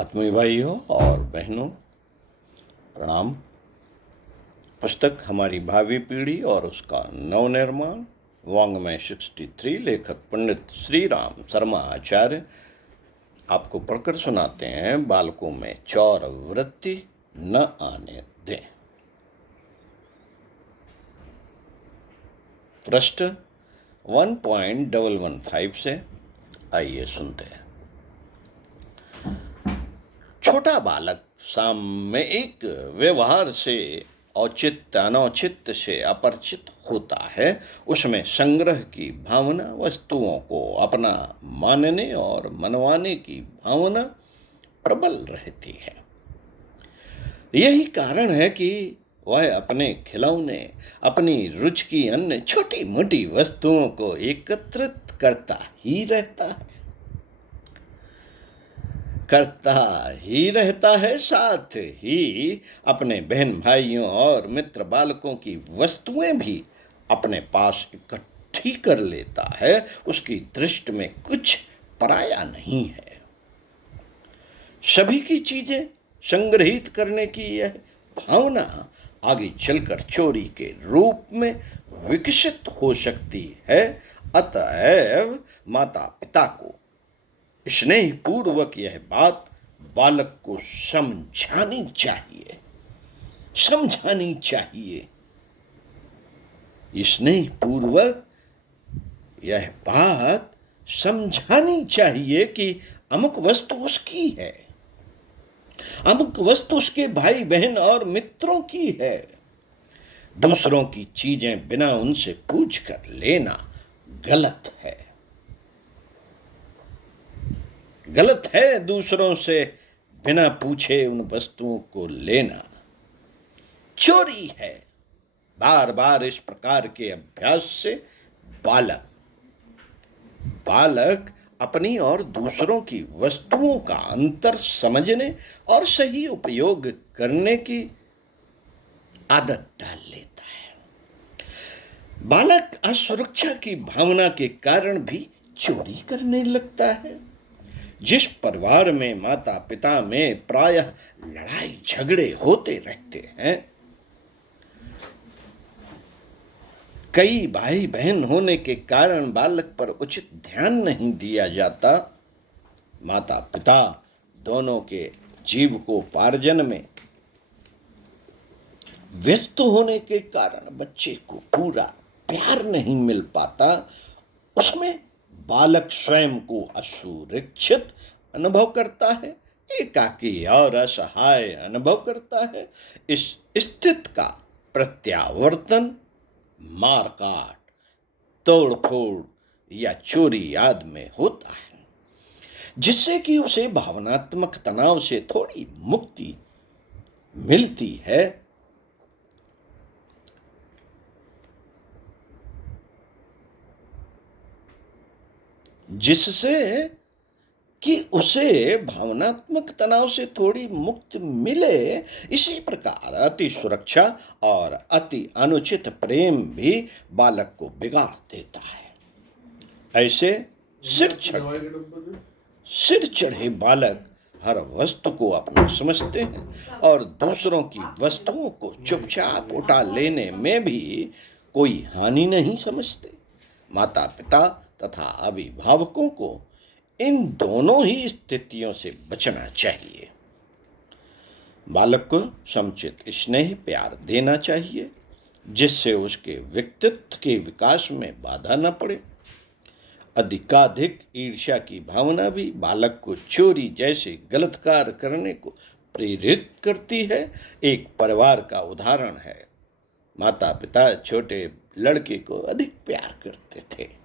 आत्मीय भाइयों और बहनों, प्रणाम। पुस्तक हमारी भावी पीढ़ी और उसका नवनिर्माण, वाङ्मय 63, लेखक पंडित श्री राम शर्मा आचार्य आपको पढ़कर सुनाते हैं। बालकों में चौर वृत्ति न आने दें। पृष्ठ 1.115 से आइए सुनते हैं। छोटा बालक सामयिक व्यवहार से औचित्य अनौचित्य से अपरिचित होता है। उसमें संग्रह की भावना, वस्तुओं को अपना मानने और मनवाने की भावना प्रबल रहती है। यही कारण है कि वह अपने खिलौने, अपनी रुचि की अन्य छोटी मोटी वस्तुओं को एकत्रित करता ही रहता है, साथ ही अपने बहन भाइयों और मित्र बालकों की वस्तुएं भी अपने पास इकट्ठी कर लेता है। उसकी दृष्टि में कुछ पराया नहीं है। सभी की चीजें संग्रहित करने की यह भावना आगे चलकर चोरी के रूप में विकसित हो सकती है। अतएव माता पिता को स्नेहपूर्वक यह बात बालक को समझानी चाहिए। स्नेहपूर्वक यह बात समझानी चाहिए कि अमुक वस्तु उसकी है, अमुक वस्तु उसके भाई बहन और मित्रों की है। दूसरों की चीजें बिना उनसे पूछ कर लेना गलत है। दूसरों से बिना पूछे उन वस्तुओं को लेना चोरी है। बार बार इस प्रकार के अभ्यास से बालक अपनी और दूसरों की वस्तुओं का अंतर समझने और सही उपयोग करने की आदत डाल लेता है। बालक असुरक्षा की भावना के कारण भी चोरी करने लगता है। जिस परिवार में माता पिता में प्रायः लड़ाई झगड़े होते रहते हैं, कई भाई बहन होने के कारण बालक पर उचित ध्यान नहीं दिया जाता, माता पिता दोनों के जीविकोपार्जन में व्यस्त होने के कारण बच्चे को पूरा प्यार नहीं मिल पाता, उसमें बालक स्वयं को असुरक्षित अनुभव करता है, एकाकी और असहाय अनुभव करता है। इस स्थिति का प्रत्यावर्तन मारकाट, तोड़फोड़ या चोरी आदि में होता है, जिससे कि उसे भावनात्मक तनाव से थोड़ी मुक्ति मिलती है। जिससे कि उसे भावनात्मक तनाव से थोड़ी मुक्ति मिले। इसी प्रकार अति सुरक्षा और अति अनुचित प्रेम भी बालक को बिगाड़ देता है। ऐसे सिर चढ़े बालक हर वस्तु को अपना समझते हैं और दूसरों की वस्तुओं को चुपचाप उठा लेने में भी कोई हानि नहीं समझते। माता पिता तथा अभिभावकों को इन दोनों ही स्थितियों से बचना चाहिए। बालक को समुचित स्नेह प्यार देना चाहिए, जिससे उसके व्यक्तित्व के विकास में बाधा न पड़े। अधिकाधिक ईर्ष्या की भावना भी बालक को चोरी जैसे गलत कार्य करने को प्रेरित करती है। एक परिवार का उदाहरण है। माता पिता छोटे लड़के को अधिक प्यार करते थे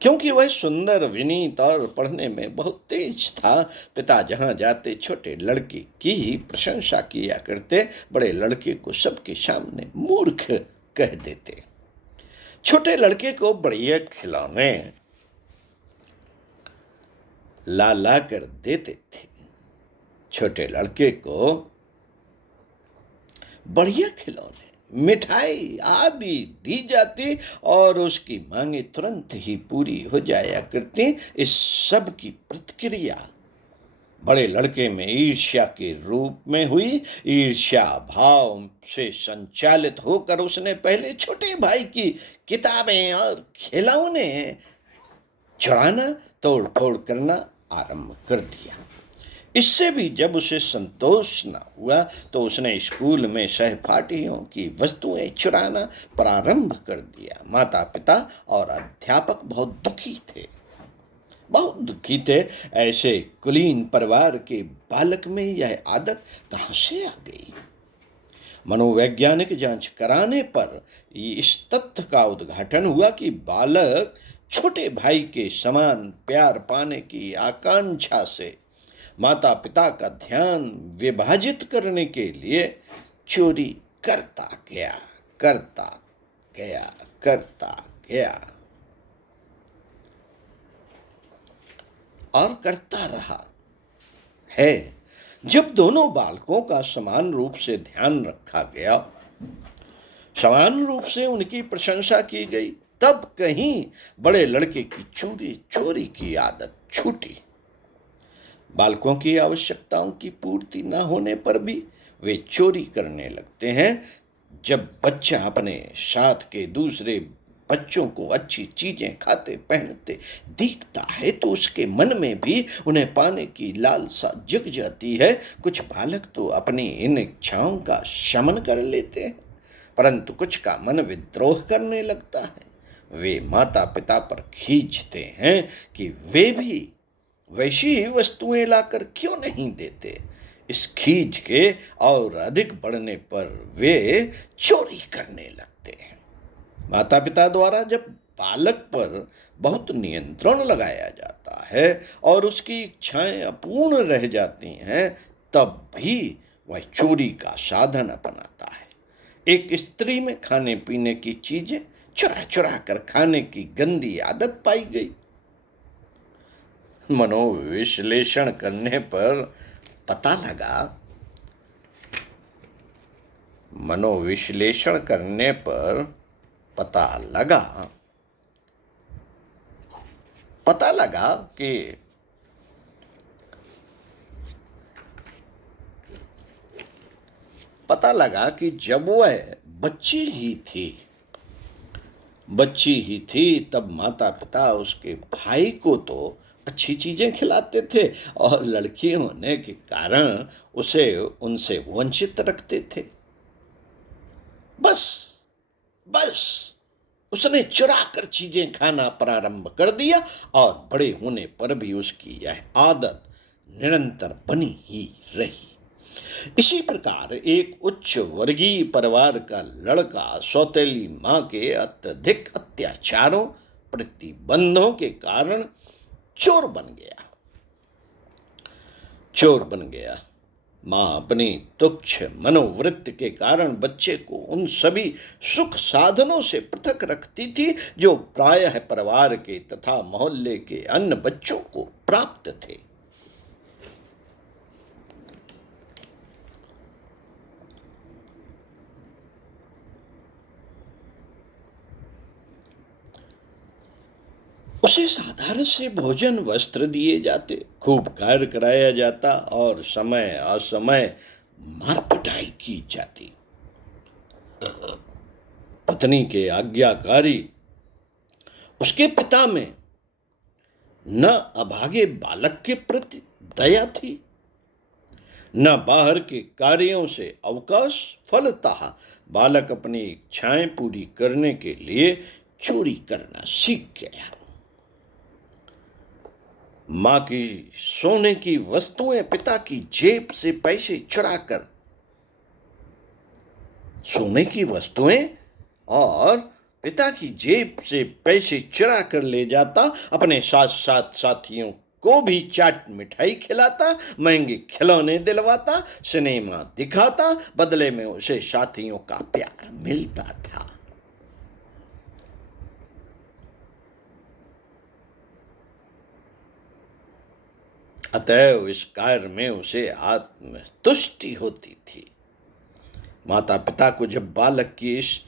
क्योंकि वह सुंदर, विनीत और पढ़ने में बहुत तेज था। पिता जहां जाते छोटे लड़के की ही प्रशंसा किया करते। बड़े लड़के को सबके सामने मूर्ख कह देते। छोटे लड़के को बढ़िया खिलौने ला कर देते थे। छोटे लड़के को बढ़िया खिलौने मिठाई आदि दी जाती और उसकी मांगे तुरंत ही पूरी हो जाया करती। इस सब की प्रतिक्रिया बड़े लड़के में ईर्ष्या के रूप में हुई। ईर्ष्या भाव से संचालित होकर उसने पहले छोटे भाई की किताबें और खिलौने चुराना, तोड़ फोड़ करना आरंभ कर दिया। इससे भी जब उसे संतोष न हुआ तो उसने स्कूल में सहपाठियों की वस्तुएं चुराना प्रारंभ कर दिया। माता पिता और अध्यापक बहुत दुखी थे, बहुत दुखी थे। ऐसे कुलीन परिवार के बालक में यह आदत कहाँ से आ गई? मनोवैज्ञानिक जांच कराने पर इस तथ्य का उद्घाटन हुआ कि बालक छोटे भाई के समान प्यार पाने की आकांक्षा से माता पिता का ध्यान विभाजित करने के लिए चोरी करता गया, करता गया, करता गया और करता रहा है। जब दोनों बालकों का समान रूप से ध्यान रखा गया, समान रूप से उनकी प्रशंसा की गई, तब कहीं बड़े लड़के की चोरी की आदत छूटी। बालकों की आवश्यकताओं की पूर्ति न होने पर भी वे चोरी करने लगते हैं। जब बच्चा अपने साथ के दूसरे बच्चों को अच्छी चीजें खाते पहनते देखता है तो उसके मन में भी उन्हें पाने की लालसा जग जाती है। कुछ बालक तो अपनी इन इच्छाओं का शमन कर लेते हैं, परंतु कुछ का मन विद्रोह करने लगता है। वे माता पिता पर खींचते हैं कि वे भी वैसी ही वस्तुएं लाकर क्यों नहीं देते। इस खींच के और अधिक बढ़ने पर वे चोरी करने लगते हैं। माता पिता द्वारा जब बालक पर बहुत नियंत्रण लगाया जाता है और उसकी इच्छाएं अपूर्ण रह जाती हैं, तब भी वह चोरी का साधन अपनाता है। एक स्त्री में खाने पीने की चीजें चुरा चुरा कर खाने की गंदी आदत पाई गई। मनोविश्लेषण करने पर पता लगा, मनोविश्लेषण करने पर पता लगा पता लगा कि पता लगा कि जब वह बच्ची ही थी तब माता पिता उसके भाई को तो अच्छी चीजें खिलाते थे और लड़की होने के कारण उसे उनसे वंचित रखते थे। बस बस उसने चुरा कर चीजें खाना प्रारंभ कर दिया और बड़े होने पर भी उसकी यह आदत निरंतर बनी ही रही। इसी प्रकार एक उच्च वर्गीय परिवार का लड़का सौतेली मां के अत्यधिक अत्याचारों प्रतिबंधों के कारण चोर बन गया। मां अपनी तुच्छ मनोवृत्ति के कारण बच्चे को उन सभी सुख साधनों से पृथक रखती थी जो प्रायः परिवार के तथा मोहल्ले के अन्य बच्चों को प्राप्त थे। उसे साधारण से भोजन वस्त्र दिए जाते, खूब कार्य कराया जाता और समय असमय मारपिटाई की जाती। पत्नी के आज्ञाकारी उसके पिता में न अभागे बालक के प्रति दया थी, न बाहर के कार्यों से अवकाश। फलतः बालक अपनी इच्छाएं पूरी करने के लिए चोरी करना सीख गया। मां की सोने की वस्तुएं, पिता की जेब से पैसे चुराकर सोने की वस्तुएं और पिता की जेब से पैसे चुरा कर ले जाता, अपने साथ साथ साथियों को भी चाट मिठाई खिलाता, महंगे खिलौने दिलवाता, सिनेमा दिखाता, बदले में उसे साथियों का प्यार मिलता था। अतएव इस कार्य में उसे आत्मतुष्टि होती थी। माता पिता को जब बालक की इस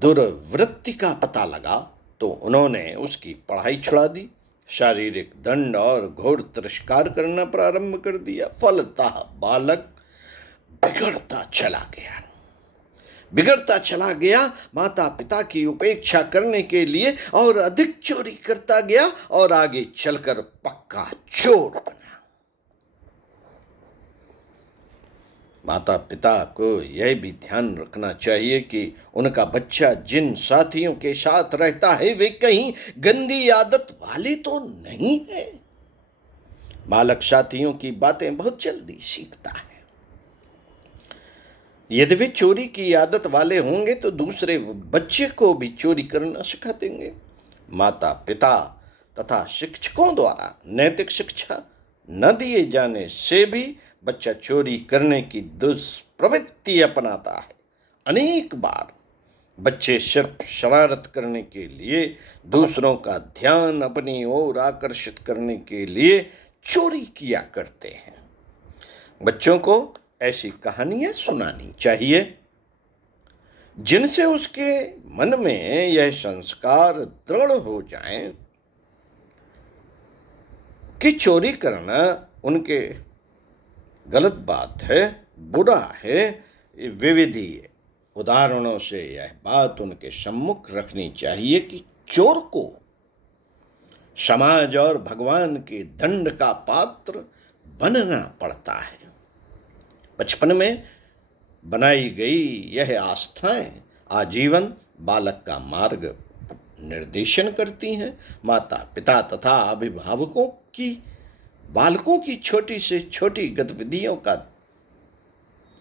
दुर्वृत्ति का पता लगा तो उन्होंने उसकी पढ़ाई छुड़ा दी, शारीरिक दंड और घोर तिरस्कार करना प्रारंभ कर दिया। फलतः बालक बिगड़ता चला गया, माता पिता की उपेक्षा करने के लिए और अधिक चोरी करता गया और आगे चलकर पक्का चोर बना। माता पिता को यह भी ध्यान रखना चाहिए कि उनका बच्चा जिन साथियों के साथ रहता है वे कहीं गंदी आदत वाले तो नहीं है। बालक साथियों की बातें बहुत जल्दी सीखता है। यदि वे चोरी की आदत वाले होंगे तो दूसरे बच्चे को भी चोरी करना सिखा देंगे। माता पिता तथा शिक्षकों द्वारा नैतिक शिक्षा न दिए जाने से भी बच्चा चोरी करने की दुष्प्रवृत्ति अपनाता है। अनेक बार बच्चे सिर्फ शरारत करने के लिए, दूसरों का ध्यान अपनी ओर आकर्षित करने के लिए चोरी किया करते हैं। बच्चों को ऐसी कहानियां सुनानी चाहिए जिनसे उसके मन में यह संस्कार दृढ़ हो जाए कि चोरी करना उनके गलत बात है, बुरा है। विविधि उदाहरणों से यह बात उनके सम्मुख रखनी चाहिए कि चोर को समाज और भगवान के दंड का पात्र बनना पड़ता है। बचपन में बनाई गई यह आस्थाएं आजीवन बालक का मार्ग निर्देशन करती हैं। माता पिता तथा अभिभावकों की बालकों की छोटी से छोटी गतिविधियों का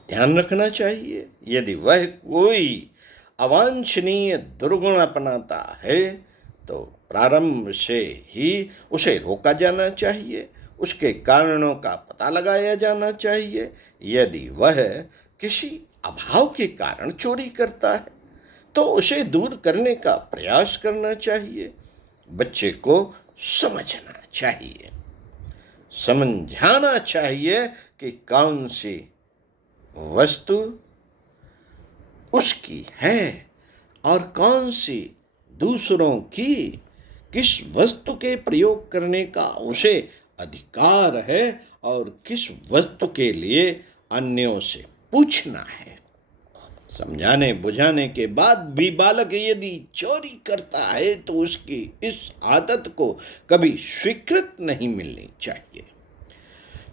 ध्यान रखना चाहिए। यदि वह कोई अवांछनीय दुर्गुण अपनाता है तो प्रारंभ से ही उसे रोका जाना चाहिए, उसके कारणों का पता लगाया जाना चाहिए। यदि वह किसी अभाव के कारण चोरी करता है तो उसे दूर करने का प्रयास करना चाहिए। बच्चे को समझाना चाहिए कि कौन सी वस्तु उसकी है और कौन सी दूसरों की, किस वस्तु के प्रयोग करने का उसे अधिकार है और किस वस्तु के लिए अन्यों से पूछना है। समझाने बुझाने के बाद भी बालक यदि चोरी करता है तो उसकी इस आदत को कभी स्वीकृत नहीं मिलनी चाहिए।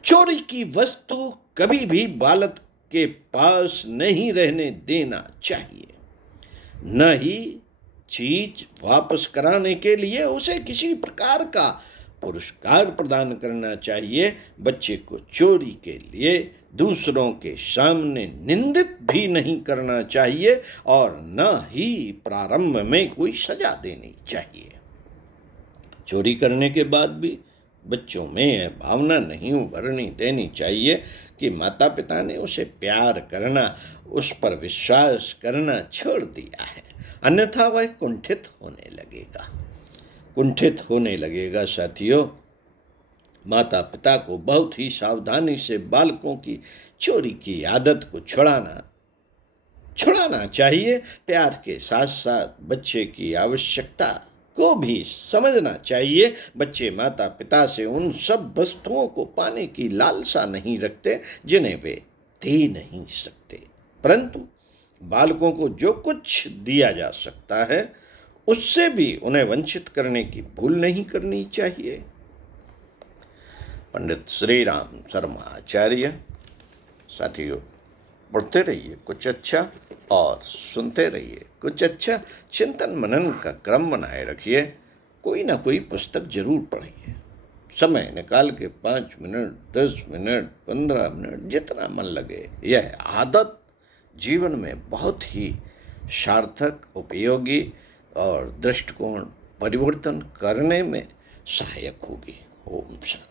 चोरी की वस्तु कभी भी बालक के पास नहीं रहने देना चाहिए, न ही चीज वापस कराने के लिए उसे किसी प्रकार का पुरस्कार प्रदान करना चाहिए। बच्चे को चोरी के लिए दूसरों के सामने निंदित भी नहीं करना चाहिए और न ही प्रारंभ में कोई सजा देनी चाहिए। चोरी करने के बाद भी बच्चों में यह भावना नहीं उभरनी देनी चाहिए कि माता पिता ने उसे प्यार करना, उस पर विश्वास करना छोड़ दिया है, अन्यथा वह कुंठित होने लगेगा। साथियों, माता पिता को बहुत ही सावधानी से बालकों की चोरी की आदत को छुड़ाना चाहिए। प्यार के साथ साथ बच्चे की आवश्यकता को भी समझना चाहिए। बच्चे माता पिता से उन सब वस्तुओं को पाने की लालसा नहीं रखते जिन्हें वे दे नहीं सकते, परंतु बालकों को जो कुछ दिया जा सकता है उससे भी उन्हें वंचित करने की भूल नहीं करनी चाहिए। पंडित श्री राम शर्मा आचार्य। साथियों, पढ़ते रहिए कुछ अच्छा और सुनते रहिए कुछ अच्छा। चिंतन मनन का क्रम बनाए रखिए। कोई ना कोई पुस्तक जरूर पढ़िए। समय निकाल के 5 मिनट, 10 मिनट, 15 मिनट, जितना मन लगे। यह आदत जीवन में बहुत ही सार्थक, उपयोगी और दृष्टिकोण परिवर्तन करने में सहायक होगी। ओम शांति।